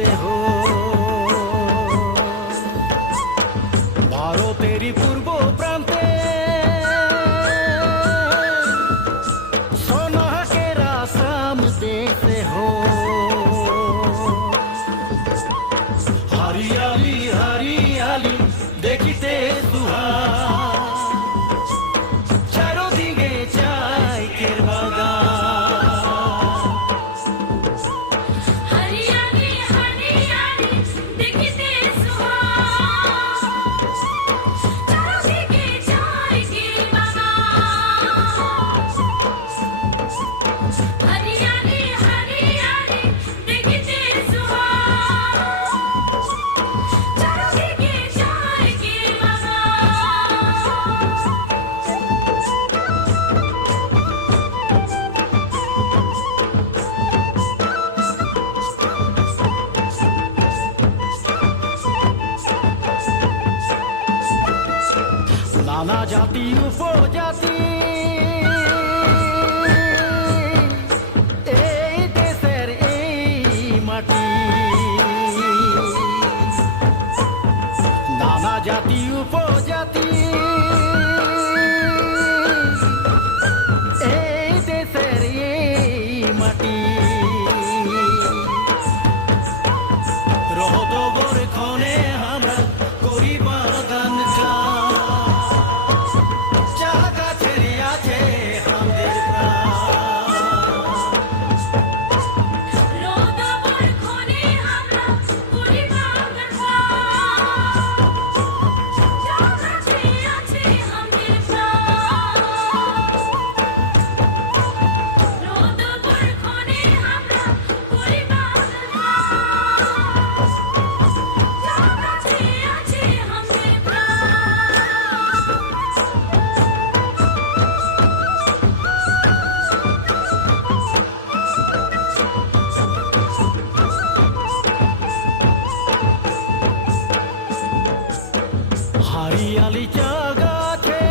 से हो। ভারতেরই পূর্ব প্রান্তে सोना के रासाम देते हो। हरियाली हरियाली देखते सुहाग, चारोदिके चायकेर बागान। हरियाली हरियाली देखते सुहाग, चारोदिके चायकेर बागान। हरियाली हरियाली देखते सुहाग, चारोदिके चायकेर বাগান। নানা জাতি উপজাতি এই দেশের এই মাটি। নানা জাতি উপজাতি এই দেশের এই মাটি। রহদবর ক্ষণে আমরা করি বাগান কাজ, চা গাছের আছে আমাদের প্রাণ। রোদবর ক্ষণে আমরা করি বাগান কাজ, চা গাছে আছে আমাদের প্রাণ। রোদবর ক্ষণে আমরা করি বাগান কাজ, চা গাছে আছে আমাদের প্রাণ। হারিয়ালি চা গাছে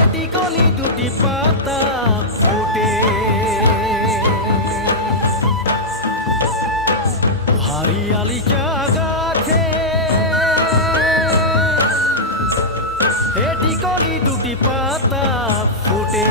এটি কলি দুটি পাতা ফুটে। হারিয়ালি চা গাছে এটি কলি দুটি পাতা ফুটে।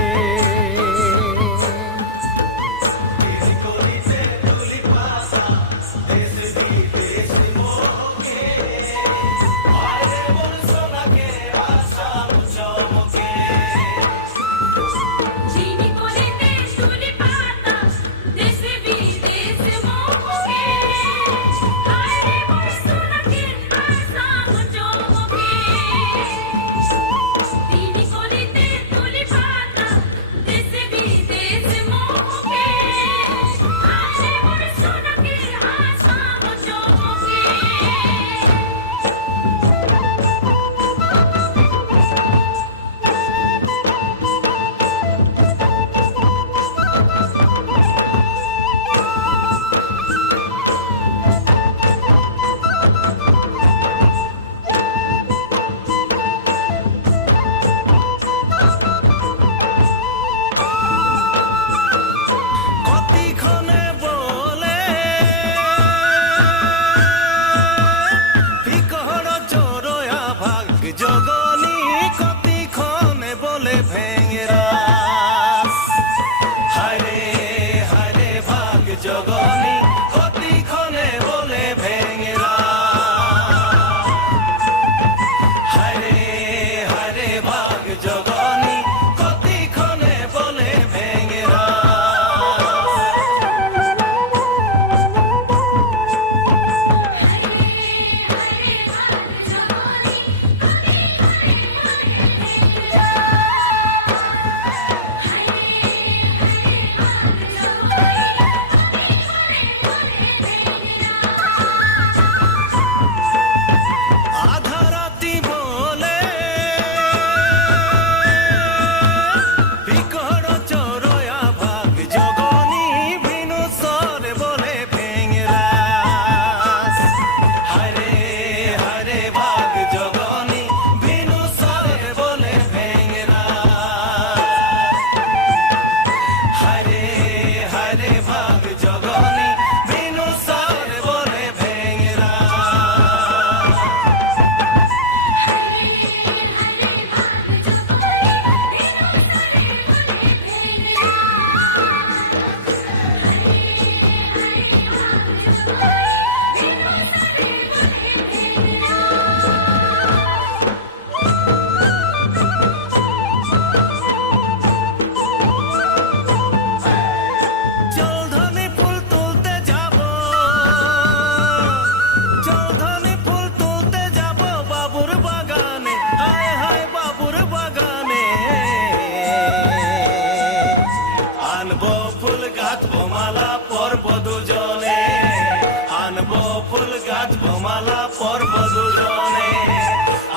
পর্ব দুজনে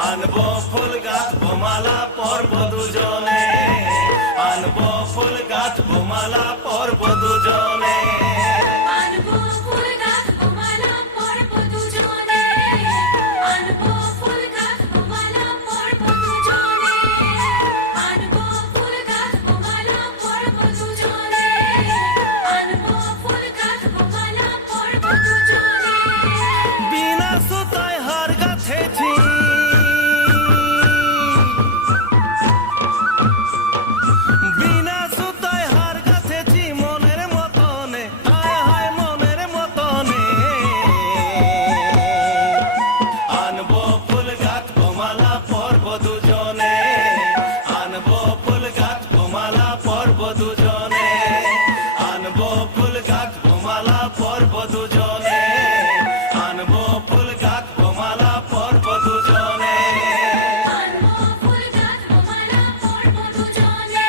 আনবো ফুল গাঁথবো মালা পর্ব দুজনে আনবো ফুল গাঁথবো মালা পর্ব দুজনে আনবো ফুল গাঁথবো মালা পরব দুজনে আনবো ফুল গাঁথবো মালা পরব দুজনে আনবো ফুল গাঁথবো মালা পরব দুজনে আনবো ফুল গাঁথবো মালা পরব দুজনে বিনা সুতায় হার গাঁথেছি বিনা সুতায় হার গাঁথেছি মনের মতনে হায় হায় মনের মতনে আনবো ফুল গাঁথবো মালা পর্ব দুজনে আনবো ফুল গাঁথবো মালা পর্ব দুজনে আনবো ফুল গাঁথবো মালা পর্ব দুজনে আনবো ফুল গাঁথবো মালা পর্ব দুজনে আনবো ফুল গাঁথবো মালা পরব দুজনে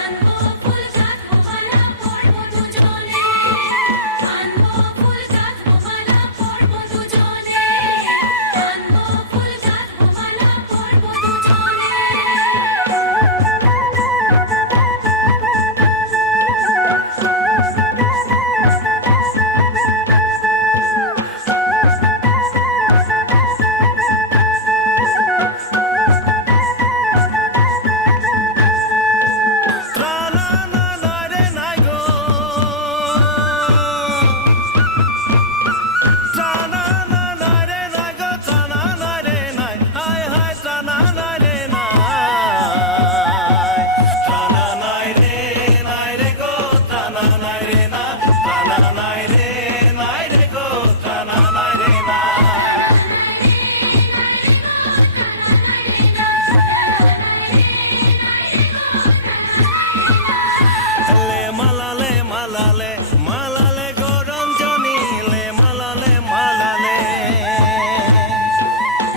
আনবো ফুল গাঁথবো মালা পরব দুজনে আনবো ফুল গাঁথবো মালা পরব দুজনে আনবো ফুল গাঁথবো মালা পরব দুজনে ত্রানা না নয় রে নাই গো ত্রানা না নয় রে নাই গো ত্রানা নয় রে নাই হায় হায় ত্রানা নয় রে নাই ত্রানা নয় রে গো ত্রানা নয় রে না ত্রানা নয় রে গো ত্রানা নয় রে না লে মালালে মালালে মালালে গো রঞ্জনী লে মালালে মালালে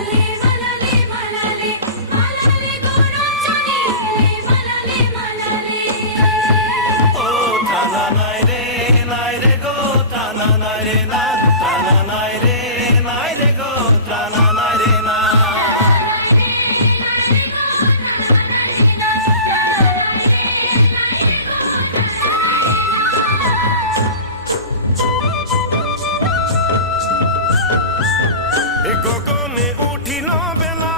লে মালালে মালালে মালালে গরঞ্জনী লে মালালে মালালে ও ত্রানা নাই রে গো ত্রানা নাই রে না ত্রানা নাই রে গো ত্রানা নাই রে না এ গগনে উঠিল বেলা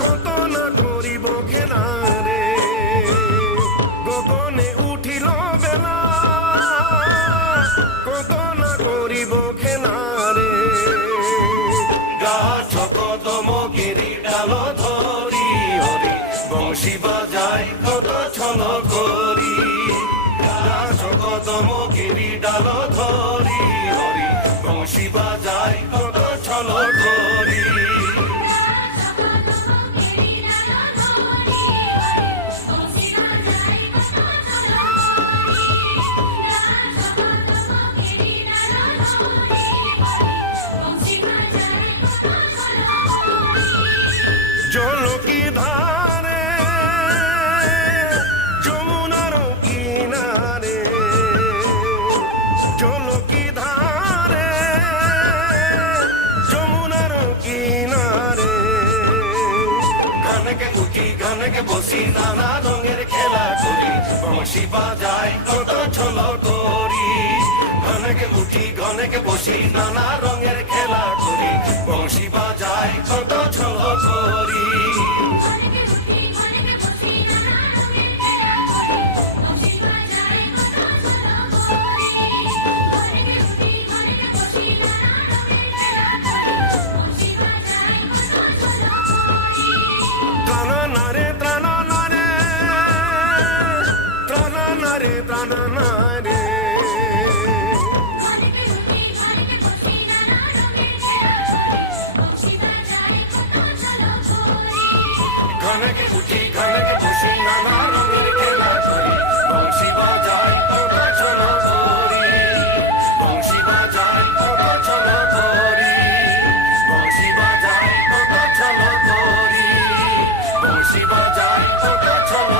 কত না করিব খেলা রে গগনে উঠিল বেলা কত না করিব খেলা রে গাছ কদম গিরি ডাল ধরি হরি বংশী বাজায় কত ছল করি গাছ কদম গিরি ডাল ধরি হরি বংশী বাজায় কত ছল করি জলকি ধারে যমুনার কিনারে জলকি ধারে যমুনার কিনারে গানকে উঠি গানকে বসি নানা রঙের খেলা করি বংশী বাজাই কত ছল করি গানকে উঠি গানকে বসি নানা রঙের খেলা করি বংশী বাজাই কত ছল করি ত্রানা না রে ত্রানা না রে ত্রানা না রে ত্রানা না রে ঘনকে উঠি ঘনকে বসি নানা রঙের খেলা করি বংশী বাজাই কত ছল করি বংশী বাজাই কত ছল করি বংশী বাজাই কত ছল করি বংশী বাজাই কত ছল